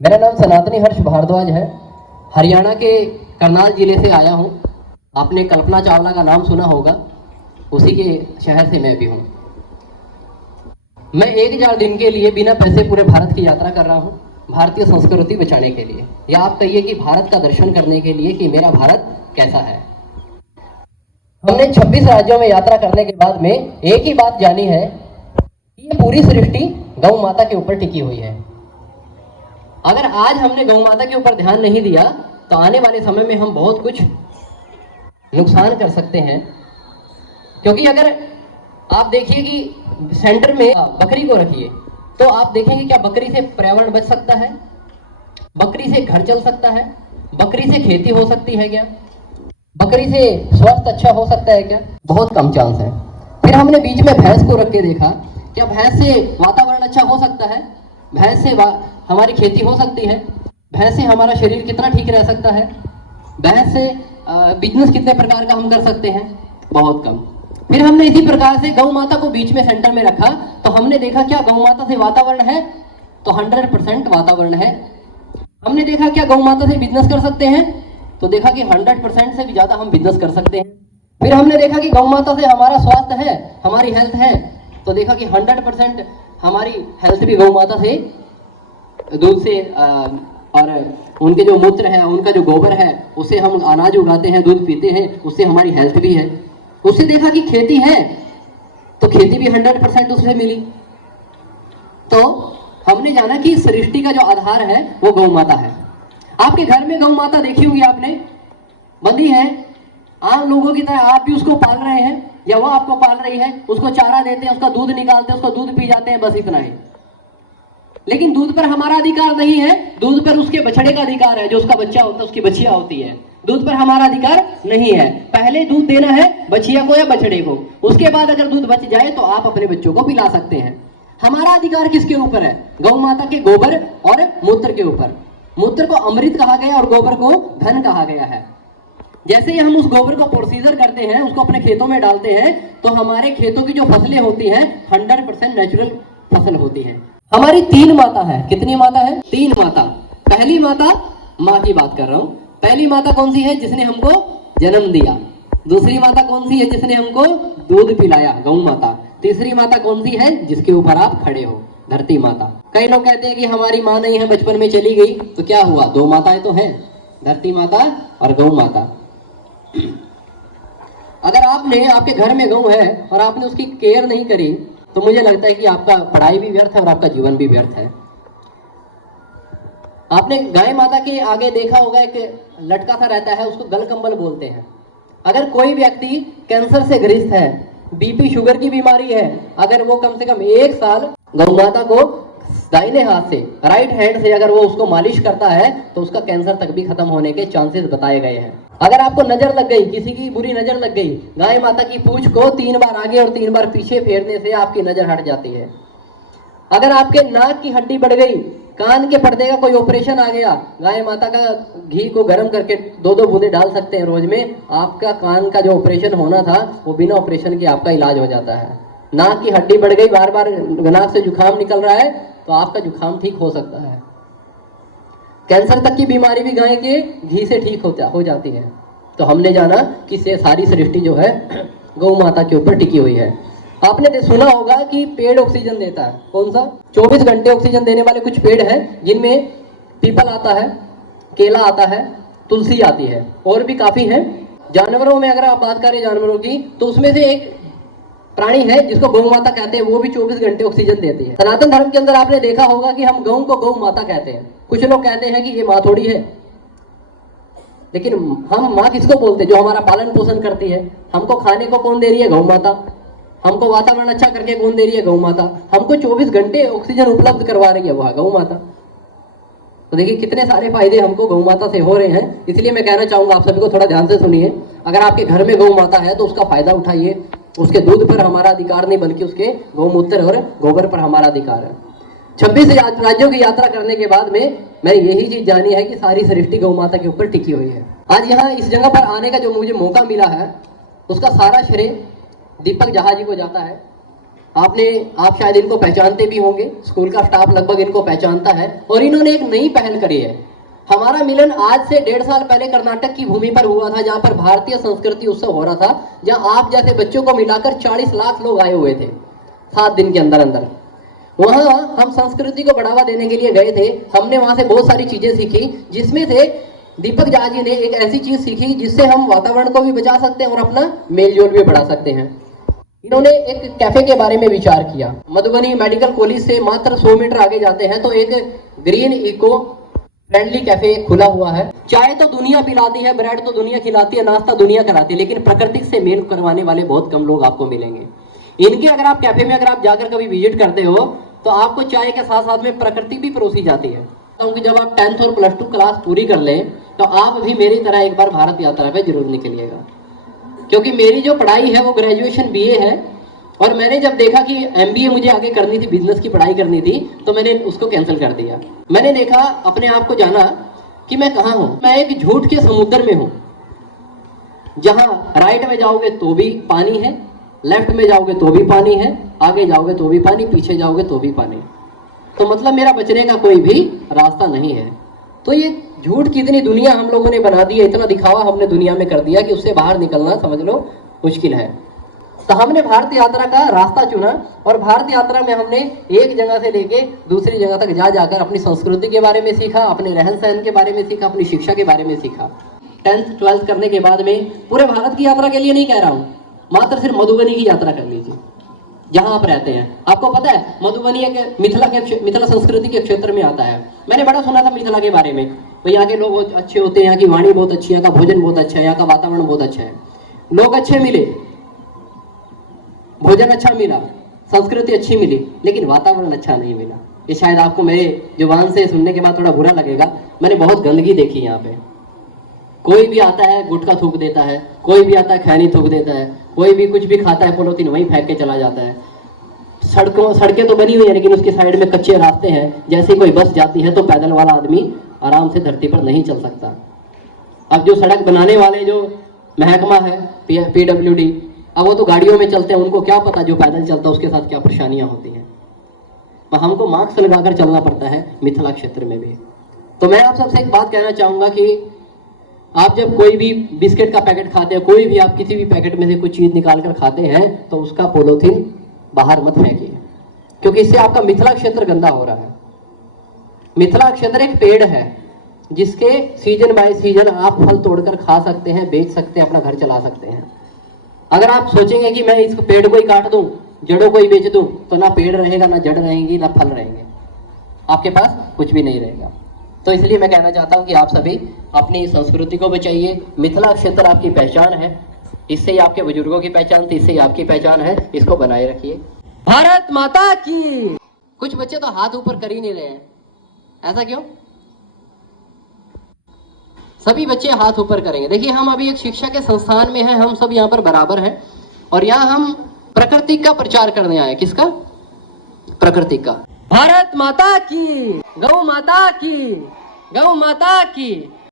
मेरा नाम सनातनी हर्ष भारद्वाज है। हरियाणा के करनाल जिले से आया हूँ। आपने कल्पना चावला का नाम सुना होगा, उसी के शहर से मैं भी हूँ। मैं 1000 दिन के लिए बिना पैसे पूरे भारत की यात्रा कर रहा हूँ, भारतीय संस्कृति बचाने के लिए, या आप कहिए कि भारत का दर्शन करने के लिए कि मेरा भारत कैसा है। हमने 26 राज्यों में यात्रा करने के बाद में एक ही बात जानी है कि ये पूरी सृष्टि गौ माता के ऊपर टिकी हुई है। अगर आज हमने गौ माता के ऊपर ध्यान नहीं दिया तो आने वाले समय में हम बहुत कुछ नुकसान कर सकते हैं। क्योंकि अगर आप देखिए कि सेंटर में बकरी को रखिए तो आप देखेंगे क्या बकरी से पर्यावरण बच सकता है, बकरी से घर चल सकता है, बकरी से खेती हो सकती है क्या, बकरी से स्वास्थ्य अच्छा हो सकता है क्या? बहुत कम चांस है। फिर हमने बीच में भैंस को रख के देखा, क्या भैंस से वातावरण अच्छा हो सकता है, भैंस से हमारी खेती हो सकती है, भैंस से हमारा शरीर कितना ठीक रह सकता है, भैंस से बिजनेस कितने प्रकार का हम कर सकते हैं? बहुत कम। फिर हमने इसी प्रकार से गौ माता को बीच में सेंटर में रखा तो हमने देखा क्या गौ माता से वातावरण है, तो 100% वातावरण है। हमने देखा क्या गौ माता से बिजनेस कर सकते हैं, तो देखा कि 100% से भी ज्यादा हम बिजनेस कर सकते हैं। फिर हमने देखा कि गौ माता से हमारा स्वास्थ्य है, हमारी हेल्थ है, तो देखा कि 100% हमारी हेल्थ भी गौ माता से, दूध से और उनके जो मूत्र है, उनका जो गोबर है, उससे हम अनाज उगाते हैं, दूध पीते हैं, उससे हमारी हेल्थ भी है। उससे देखा कि खेती है तो खेती भी 100% उससे मिली। तो हमने जाना कि सृष्टि का जो आधार है वो गौ माता है। आपके घर में गौ माता देखी होगी आपने, बंधी है, आम लोगों की तरह आप भी उसको पाल रहे हैं या वो आपको पाल रही है, उसको चारा देते हैं, उसका दूध निकालते हैं, उसका दूध पी जाते हैं, बस इतना ही। लेकिन दूध पर हमारा अधिकार नहीं है, दूध पर उसके बछड़े का अधिकार है, जो उसका बच्चा होता है, उसकी बछिया होती है। दूध पर हमारा अधिकार नहीं है। पहले दूध देना है बछिया को या बछड़े को, उसके बाद अगर दूध बच जाए तो आप अपने बच्चों को पिला सकते हैं। हमारा अधिकार किसके ऊपर है? गौ माता के गोबर और मूत्र के ऊपर। मूत्र को अमृत कहा गया और गोबर को धन कहा गया है। जैसे ही हम उस गोबर को प्रोसीजर करते हैं, उसको अपने खेतों में डालते हैं, तो हमारे खेतों की जो फसलें होती हैं 100% नेचुरल फसल होती हैं। हमारी 3 माता है। कितनी माता है? 3 माता। पहली माता, माँ की बात कर रहा हूँ, पहली माता कौन सी है? जिसने हमको जन्म दिया। दूसरी माता कौन सी है? जिसने हमको दूध पिलाया, गौ माता। तीसरी माता कौन सी है? जिसके ऊपर आप खड़े हो, धरती माता। कई लोग कहते हैं कि हमारी माँ नहीं है, बचपन में चली गई, तो क्या हुआ? 2 माताएं तो हैं, धरती माता और गौ माता। अगर आपने, आपके घर में गौ है और आपने उसकी केयर नहीं करी तो मुझे लगता है कि आपका पढ़ाई भी व्यर्थ है और आपका जीवन भी व्यर्थ है। आपने गाय माता के आगे देखा होगा एक लटका सा रहता है, उसको गलकंबल बोलते हैं। अगर कोई व्यक्ति कैंसर से ग्रस्त है, बीपी शुगर की बीमारी है, अगर वो कम से कम 1 साल गौ माता को दाहिने हाथ से, राइट हैंड से अगर वो उसको मालिश करता है तो उसका कैंसर तक भी खत्म होने के चांसेस बताए गए हैं। अगर आपको नजर लग गई, किसी की बुरी नजर लग गई, गाय माता की पूंछ को 3 बार आगे और 3 बार पीछे फेरने से आपकी नजर हट जाती है। अगर आपके नाक की हड्डी बढ़ गई, कान के पर्दे का कोई ऑपरेशन आ गया, गाय माता का घी को गर्म करके 2-2 बूंदे डाल सकते हैं रोज में, आपका कान का जो ऑपरेशन होना था वो बिना ऑपरेशन के आपका इलाज हो जाता है। नाक की हड्डी बढ़ गई, बार बार नाक से जुकाम निकल रहा है, तो आपका जुकाम ठीक हो सकता है। कैंसर तक की बीमारी भी गाय के घी से ठीक हो जाती है। तो हमने जाना कि से सारी सृष्टि जो है गौ माता के ऊपर टिकी हुई है। आपने सुना होगा कि पेड़ ऑक्सीजन देता है। कौन सा? 24 घंटे ऑक्सीजन देने वाले कुछ पेड़ हैं, जिनमें पीपल आता है, केला आता है, तुलसी आती है, और भी काफी हैं। जानवरों में अगर आप बात करें जानवरों की, तो उसमें से एक प्राणी है जिसको गौ माता कहते हैं, वो भी 24 घंटे ऑक्सीजन देती है। सनातन धर्म के अंदर आपने देखा होगा कि हम गौ को गौ माता कहते हैं। कुछ लोग कहते हैं कि ये माँ थोड़ी है, लेकिन हम माँ किसको बोलते हैं? जो हमारा पालन पोषण करती है। हमको खाने को कौन दे रही है? गौ माता। हमको वातावरण अच्छा करके कौन दे रही है? गौ माता। हमको 24 घंटे ऑक्सीजन उपलब्ध करवा रही है वह गौ माता। तो देखिए कितने सारे फायदे हमको गौ माता से हो रहे हैं। इसलिए मैं कहना चाहूंगा आप सभी को, थोड़ा ध्यान से सुनिए। अगर आपके घर में गौ माता है तो उसका फायदा उठाइए। उसके दूध पर हमारा अधिकार नहीं, बल्कि उसके गौमूत्र और गोबर पर हमारा अधिकार है। 26 राज्यों की यात्रा करने के बाद में मैं यही चीज जानी है कि सारी सृष्टि गौ माता के ऊपर टिकी हुई है। आज यहाँ इस जगह पर आने का जो मुझे मौका मिला है, उसका सारा श्रेय दीपक जहा जी को जाता है। आप शायद इनको पहचानते भी होंगे, स्कूल का स्टाफ लगभग इनको पहचानता है। और इन्होंने एक नई पहल करी है। हमारा मिलन आज से 1.5 साल पहले कर्नाटक की भूमि पर हुआ था, जहां पर भारतीय संस्कृति उत्सव हो रहा था, जहां आप जैसे बच्चों को मिलाकर 40 लाख लोग आए हुए थे 7 दिन के अंदर अंदर। वहां हम संस्कृति को बढ़ावा देने के लिए गए थे। हमने वहां से बहुत सारी चीजें सीखी, जिसमें से दीपक झा जी ने एक ऐसी चीज सीखी जिससे हम वातावरण को भी बचा सकते हैं और अपना मेलजोल भी बढ़ा सकते हैं। इन्होंने एक कैफे के बारे में विचार किया। मधुबनी मेडिकल कॉलेज से मात्र 100 मीटर आगे जाते हैं तो एक ग्रीन इको फ्रेंडली कैफे खुला हुआ है। चाय तो दुनिया पिलाती है, ब्रेड तो दुनिया खिलाती है, नाश्ता दुनिया कराती है, लेकिन प्रकृति से मेल करवाने वाले बहुत कम लोग आपको मिलेंगे। इनके अगर आप कैफे में अगर आप जाकर कभी विजिट करते हो तो आपको चाय के साथ साथ में प्रकृति भी परोसी जाती है। क्योंकि जब आप 10th और +2 क्लास पूरी कर लें तो आप भी मेरी तरह एक बार भारत यात्रा पे जरूर निकलिएगा। क्योंकि मेरी जो पढ़ाई है वो ग्रेजुएशन BA है, और मैंने जब देखा कि MBA मुझे आगे करनी थी, बिजनेस की पढ़ाई करनी थी, तो मैंने उसको कैंसिल कर दिया। मैंने देखा, अपने आप को जाना कि मैं कहाँ हूँ। मैं एक झूठ के समुद्र में हूँ, जहाँ राइट में जाओगे तो भी पानी है, लेफ्ट में जाओगे तो भी पानी है, आगे जाओगे तो भी पानी, पीछे जाओगे तो भी पानी। तो मतलब मेरा बचने का कोई भी रास्ता नहीं है। तो ये झूठ की इतनी दुनिया हम लोगों ने बना दी है, इतना दिखावा हमने दुनिया में कर दिया कि उससे बाहर निकलना समझ लो मुश्किल है। तो हमने भारत यात्रा का रास्ता चुना, और भारत यात्रा में हमने एक जगह से लेके दूसरी जगह तक जाकर अपनी संस्कृति के बारे में सीखा, अपने रहन सहन के बारे में सीखा, अपनी शिक्षा के बारे में सीखा। 10th 12th करने के बाद में पूरे भारत की यात्रा के लिए नहीं कह रहा हूँ, मात्र सिर्फ मधुबनी की यात्रा कर लीजिए जहां आप रहते हैं। आपको पता है मधुबनी एक मिथिला संस्कृति के क्षेत्र में आता है। मैंने बड़ा सुना था मिथिला के बारे में, तो यहाँ के लोग बहुत अच्छे होते हैं, यहाँ की वाणी बहुत अच्छी है, यहाँ का भोजन बहुत अच्छा है, यहाँ का वातावरण बहुत अच्छा है। लोग अच्छे मिले, भोजन अच्छा मिला, संस्कृति अच्छी मिली, लेकिन वातावरण अच्छा नहीं मिला। ये शायद आपको मेरे जुबान से सुनने के बाद थोड़ा बुरा लगेगा। मैंने बहुत गंदगी देखी यहाँ पे। कोई भी आता है गुटखा थूक देता है, कोई भी आता है खैनी थूक देता है, कोई भी कुछ भी खाता है पॉलीथीन वहीं फेंक के चला जाता है। सड़कें तो बनी हुई है, लेकिन उसके साइड में कच्चे रास्ते हैं। जैसे कोई बस जाती है तो पैदल वाला आदमी आराम से धरती पर नहीं चल सकता। अब जो सड़क बनाने वाले जो महकमा है PWD, अब वो तो गाड़ियों में चलते हैं, उनको क्या पता जो पैदल चलता है उसके साथ क्या परेशानियां होती हैं। तो हमको मास्क लगाकर चलना पड़ता है मिथिला क्षेत्र में भी। तो मैं आप सबसे एक बात कहना चाहूंगा कि आप जब कोई भी बिस्किट का पैकेट खाते हैं, कोई भी आप किसी भी पैकेट में से कुछ चीज निकाल कर खाते हैं, तो उसका पॉलीथीन बाहर मत फेंकिए, क्योंकि इससे आपका मिथिला क्षेत्र गंदा हो रहा है। मिथिला क्षेत्र एक पेड़ है जिसके सीजन बाय सीजन आप फल तोड़कर खा सकते हैं, बेच सकते हैं, अपना घर चला सकते हैं। अगर आप सोचेंगे कि मैं इस पेड़ को ही काट दूं, जड़ों को ही बेच दूं, तो ना पेड़ रहेगा, ना जड़ रहेंगी, ना फल रहेंगे, आपके पास कुछ भी नहीं रहेगा। तो इसलिए मैं कहना चाहता हूं कि आप सभी अपनी संस्कृति को बचाइए। मिथिला क्षेत्र आपकी पहचान है, इससे ही आपके बुजुर्गों की पहचान थी, इससे ही आपकी पहचान है, इसको बनाए रखिए। भारत माता की। कुछ बच्चे तो हाथ ऊपर कर ही नहीं रहे हैं, ऐसा क्यों? सभी बच्चे हाथ ऊपर करेंगे। देखिए, हम अभी एक शिक्षा के संस्थान में हैं, हम सब यहाँ पर बराबर हैं, और यहाँ हम प्रकृति का प्रचार करने आए। किसका? प्रकृति का। भारत माता की, गौ माता की, गौ माता की।